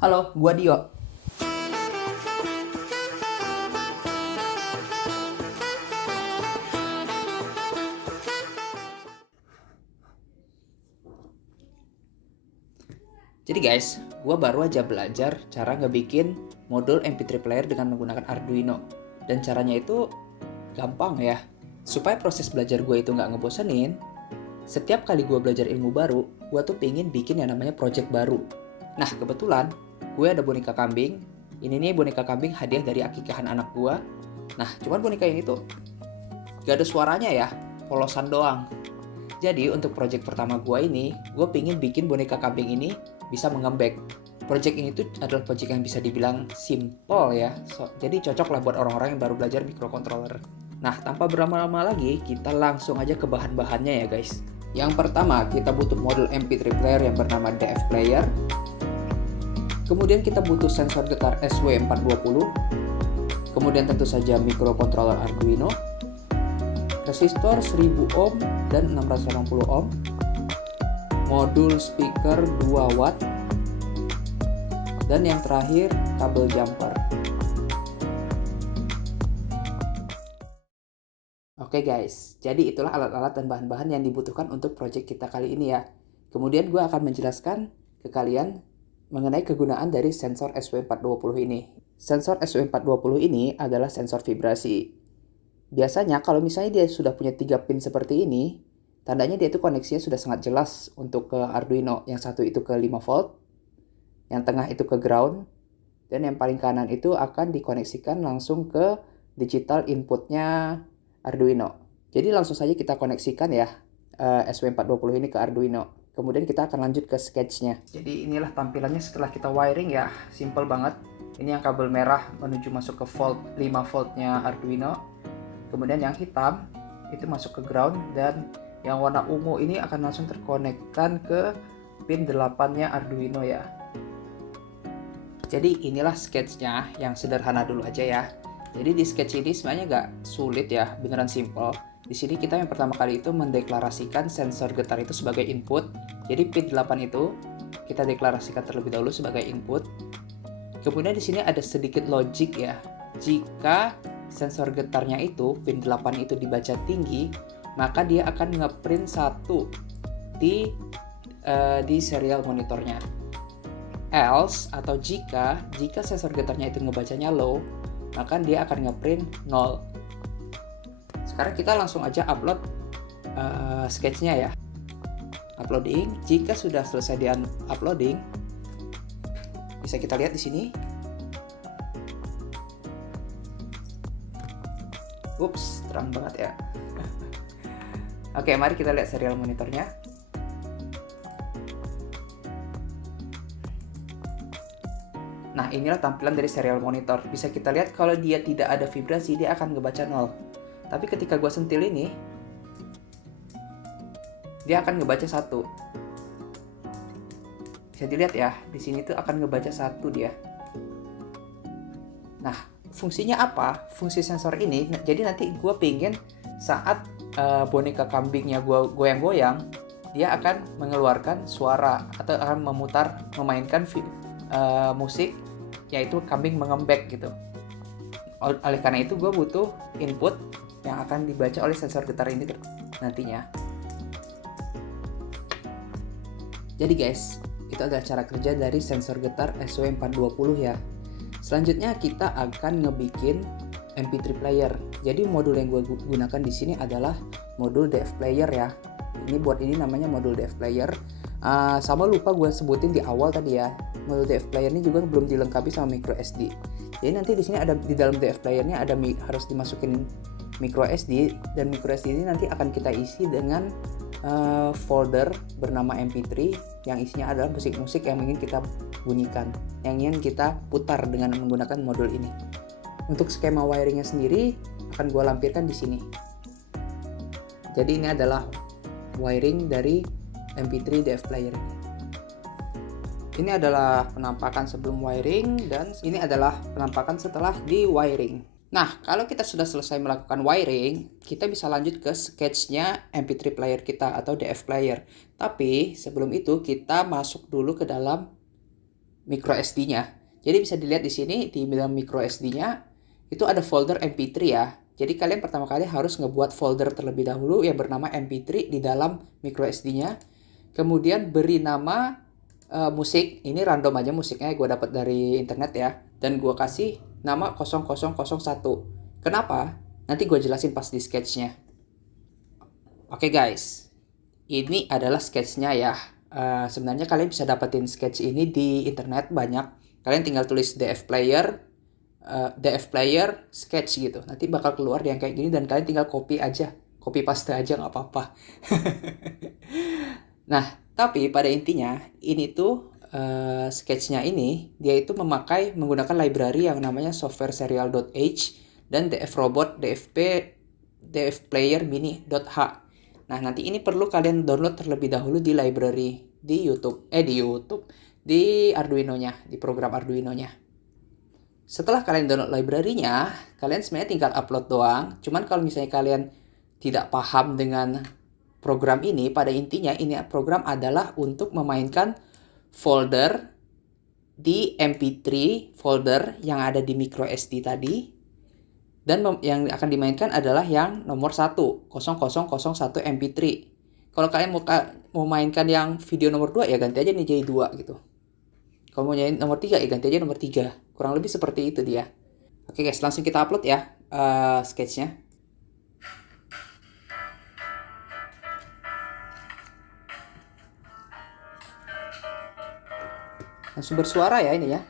Halo, gua Dio. Jadi guys, gua baru aja belajar cara ngebikin modul MP3 player dengan menggunakan Arduino. Dan caranya itu gampang ya. Supaya proses belajar gue itu nggak ngebosenin, setiap kali gue belajar ilmu baru, gue tuh pengen bikin yang namanya project baru. Nah, kebetulan gue ada boneka kambing. Ini nih boneka kambing hadiah dari akikahan anak gue. Nah, cuman boneka ini tuh gak ada suaranya ya, polosan doang. Jadi untuk project pertama gue ini, gue pengen bikin boneka kambing ini bisa mengembek. Project ini tuh adalah project yang bisa dibilang simple ya. Jadi cocok lah buat orang-orang yang baru belajar microcontroller. Nah, tanpa berlama-lama lagi, kita langsung aja ke bahan-bahannya ya guys. Yang pertama, kita butuh modul MP3 player yang bernama DF Player. Kemudian kita butuh sensor getar SW420. Kemudian tentu saja microcontroller Arduino, resistor 1000 ohm dan 680 ohm, modul speaker 2 watt, dan yang terakhir kabel jumper. Oke guys, jadi itulah alat-alat dan bahan-bahan yang dibutuhkan untuk project kita kali ini ya. Kemudian gue akan menjelaskan ke kalian mengenai kegunaan dari sensor SW420 ini. Sensor SW420 ini adalah sensor vibrasi. Biasanya kalau misalnya dia sudah punya 3 pin seperti ini, tandanya dia itu koneksinya sudah sangat jelas untuk ke Arduino. Yang satu itu ke 5 volt, yang tengah itu ke ground, dan yang paling kanan itu akan dikoneksikan langsung ke digital inputnya Arduino. Jadi langsung saja kita koneksikan ya SW420 ini ke Arduino. Kemudian kita akan lanjut ke sketchnya. Jadi inilah tampilannya setelah kita wiring ya, simple banget. Ini yang kabel merah menuju masuk ke volt 5 voltnya Arduino. Kemudian yang hitam itu masuk ke ground, dan yang warna ungu ini akan langsung terkonekkan ke pin 8-nya Arduino ya. Jadi inilah sketchnya yang sederhana dulu aja ya. Jadi di sketch ini sebenarnya nggak sulit ya, beneran simple. Di sini kita yang pertama kali itu mendeklarasikan sensor getar itu sebagai input. Jadi pin 8 itu kita deklarasikan terlebih dahulu sebagai input. Kemudian di sini ada sedikit logic ya. Jika sensor getarnya itu pin 8 itu dibaca tinggi, maka dia akan ngeprint 1 di serial monitornya. Else atau jika sensor getarnya itu ngebacanya low, maka dia akan ngeprint 0. Sekarang kita langsung aja upload sketchnya ya. Uploading. Jika sudah selesai di uploading, bisa kita lihat di sini. Ups, terang banget ya. Oke, mari kita lihat serial monitornya. Nah, inilah tampilan dari serial monitor. Bisa kita lihat kalau dia tidak ada vibrasi, dia akan ngebaca 0. Tapi ketika gua sentil ini, dia akan ngebaca 1. Bisa dilihat ya, di sini tuh akan ngebaca 1 dia. Nah, fungsinya apa? Fungsi sensor ini, jadi nanti gua pengen saat boneka kambingnya gua goyang-goyang, dia akan mengeluarkan suara atau akan memainkan musik, yaitu kambing mengembek gitu. Oleh karena itu gue butuh input yang akan dibaca oleh sensor getar ini nantinya. Jadi guys, itu adalah cara kerja dari sensor getar SW420 ya. Selanjutnya kita akan ngebikin MP3 player. Jadi modul yang gue gunakan di sini adalah modul DF player ya. Ini namanya modul DF player. Sama lupa gue sebutin di awal tadi ya, modul DF player ini juga belum dilengkapi sama micro SD. Jadi nanti di sini ada, di dalam DF playernya ada harus dimasukin micro SD, dan micro SD ini nanti akan kita isi dengan folder bernama MP3 yang isinya adalah musik-musik yang ingin kita bunyikan, yang ingin kita putar dengan menggunakan modul ini. Untuk skema wiringnya sendiri akan gue lampirkan di sini. Jadi ini adalah wiring dari MP3 DF player ini. Ini adalah penampakan sebelum wiring, dan ini adalah penampakan setelah di wiring. Nah, kalau kita sudah selesai melakukan wiring, kita bisa lanjut ke sketchnya MP3 player kita atau DF player. Tapi sebelum itu kita masuk dulu ke dalam micro SD-nya. Jadi bisa dilihat di sini di dalam micro SD-nya itu ada folder MP3 ya. Jadi kalian pertama kali harus ngebuat folder terlebih dahulu yang bernama MP3 di dalam micro SD-nya. Kemudian beri nama musik. Ini random aja musiknya gue dapat dari internet ya. Dan gue kasih nama 0001. Kenapa? Nanti gue jelasin pas di sketch-nya. Oke guys, ini adalah sketch-nya ya. Sebenarnya kalian bisa dapetin sketch ini di internet banyak. Kalian tinggal tulis DF player sketch gitu. Nanti bakal keluar yang kayak gini dan kalian tinggal copy aja. Copy paste aja nggak apa-apa. Nah, tapi pada intinya ini tuh sketch-nya ini dia itu menggunakan library yang namanya softwareserial.h dan dfrobot dfplayer mini.h. Nah, nanti ini perlu kalian download terlebih dahulu di library di Arduino-nya, di program Arduino-nya. Setelah kalian download library-nya, kalian sebenarnya tinggal upload doang. Cuman kalau misalnya kalian tidak paham dengan program ini, pada intinya ini program adalah untuk memainkan folder di MP3 folder yang ada di micro SD tadi. Dan yang akan dimainkan adalah yang nomor 1, 0001 MP3. Kalau kalian mau mainkan yang video nomor 2 ya ganti aja nih jadi 2 gitu. Kalau mau nyanyi nomor 3 ya ganti aja nomor 3. Kurang lebih seperti itu dia. Oke guys, langsung kita upload ya sketchnya. Langsung bersuara ya ini ya.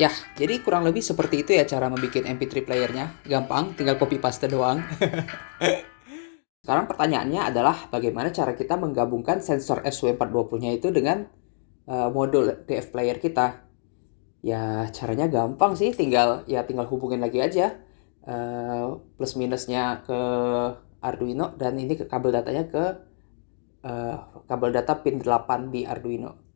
Ya, jadi kurang lebih seperti itu ya cara membuat MP3 playernya. Gampang, tinggal copy paste doang. Sekarang pertanyaannya adalah bagaimana cara kita menggabungkan sensor SW420-nya itu dengan modul DF player kita. Ya, caranya gampang sih, tinggal hubungin lagi aja plus minusnya ke Arduino dan ini ke kabel datanya ke kabel data pin 8 di Arduino.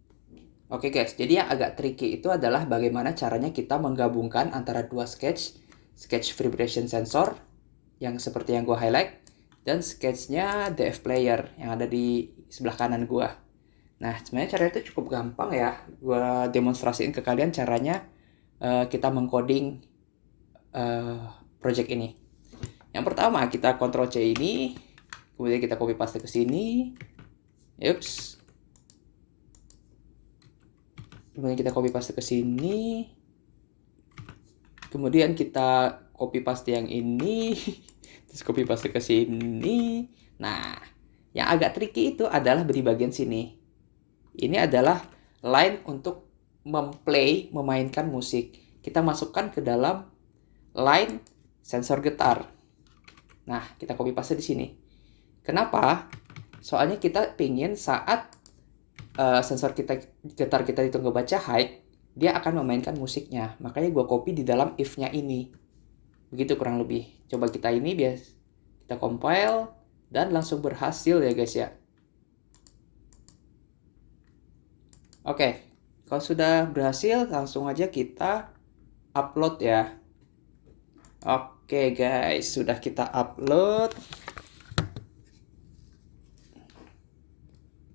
Oke guys, jadi yang agak tricky itu adalah bagaimana caranya kita menggabungkan antara dua sketch vibration sensor yang seperti yang gue highlight dan sketchnya DF player yang ada di sebelah kanan gue. Nah, sebenarnya caranya itu cukup gampang ya. Gue demonstrasiin ke kalian caranya kita mengcoding project ini. Yang pertama, kita Ctrl C ini, kemudian kita copy paste ke sini. Yups. Kemudian kita copy paste ke sini. Kemudian kita copy paste yang ini. Terus copy paste ke sini. Nah, yang agak tricky itu adalah di bagian sini. Ini adalah line untuk memainkan musik. Kita masukkan ke dalam line sensor getar. Nah, kita copy paste di sini. Kenapa? Soalnya kita pingin saat sensor getar kita itu ngebaca high, dia akan memainkan musiknya. Makanya gue copy di dalam if-nya ini. Begitu kurang lebih. Coba kita ini kita compile dan langsung berhasil ya guys ya. Oke, kalau sudah berhasil langsung aja kita upload ya. Oke guys, sudah kita upload.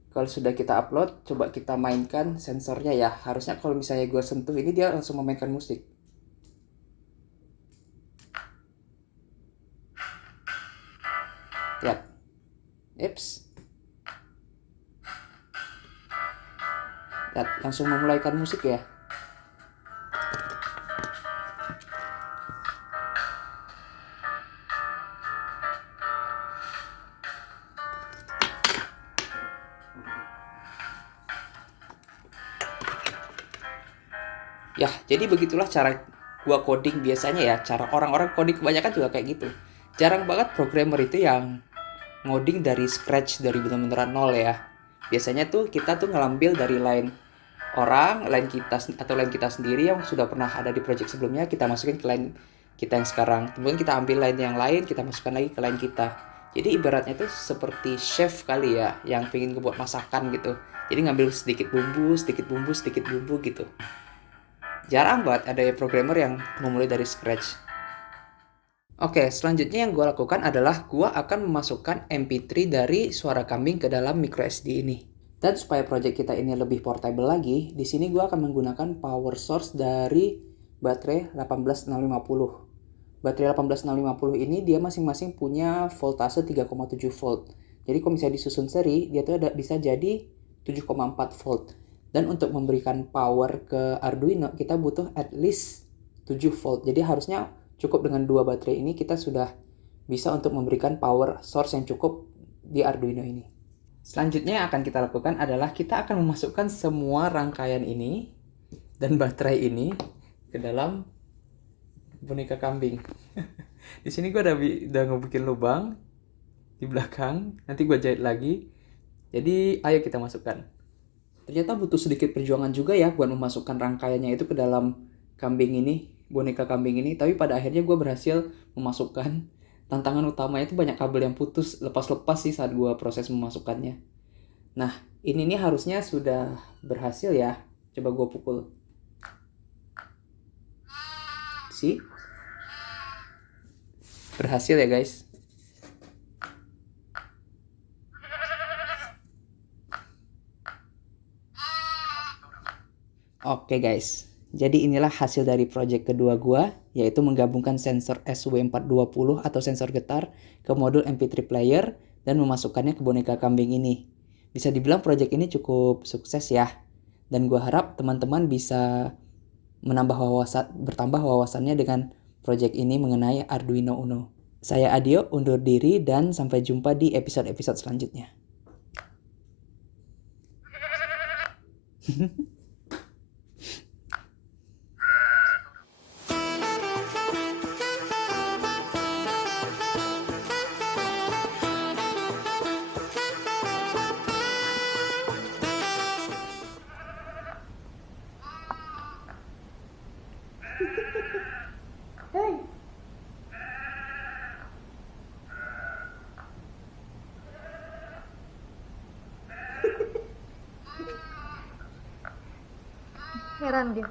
Kalau sudah kita upload, coba kita mainkan sensornya ya. Harusnya kalau misalnya gue sentuh ini dia langsung memainkan musik. Lihat. Ips. Lihat, langsung memulaikan musik ya. Ya, jadi begitulah cara gua coding biasanya ya. Cara orang-orang coding kebanyakan juga kayak gitu. Jarang banget programmer itu yang ngoding dari scratch, dari bener-bener nol ya. Biasanya tuh kita tuh ngambil dari line orang, line kita atau line kita sendiri yang sudah pernah ada di project sebelumnya, kita masukin ke line kita yang sekarang. Kemudian kita ambil line yang lain, kita masukkan lagi ke line kita. Jadi ibaratnya itu seperti chef kali ya, yang pengen ngebuat masakan gitu. Jadi ngambil sedikit bumbu, sedikit bumbu, sedikit bumbu gitu. Jarang banget ada programmer yang memulai dari scratch. Oke, selanjutnya yang gue lakukan adalah gue akan memasukkan MP3 dari suara kambing ke dalam microSD ini. Dan supaya project kita ini lebih portable lagi, di sini gue akan menggunakan power source dari baterai 18650. Baterai 18650 ini dia masing-masing punya voltase 3,7 volt. Jadi kalau misalnya disusun seri, dia tuh bisa jadi 7,4 volt. Dan untuk memberikan power ke Arduino, kita butuh at least 7 volt. Jadi harusnya cukup dengan dua baterai ini kita sudah bisa untuk memberikan power source yang cukup di Arduino ini. Selanjutnya yang akan kita lakukan adalah kita akan memasukkan semua rangkaian ini dan baterai ini ke dalam boneka kambing. Di sini gue udah ngebikin lubang di belakang, nanti gue jahit lagi. Jadi ayo kita masukkan. Ternyata butuh sedikit perjuangan juga ya buat memasukkan rangkaiannya itu ke dalam kambing ini, boneka kambing ini. Tapi pada akhirnya gue berhasil memasukkan. Tantangan utamanya itu banyak kabel yang putus, lepas-lepas sih saat gue proses memasukkannya. Nah, ini nih harusnya sudah berhasil ya. Coba gue pukul. See? Berhasil ya guys. Oke guys, jadi inilah hasil dari project kedua gua, yaitu menggabungkan sensor SW420 atau sensor getar ke modul MP3 player dan memasukkannya ke boneka kambing ini. Bisa dibilang project ini cukup sukses ya, dan gua harap teman-teman bisa bertambah wawasannya dengan project ini mengenai Arduino Uno. Saya Adio, undur diri dan sampai jumpa di episode-episode selanjutnya. Heran dia.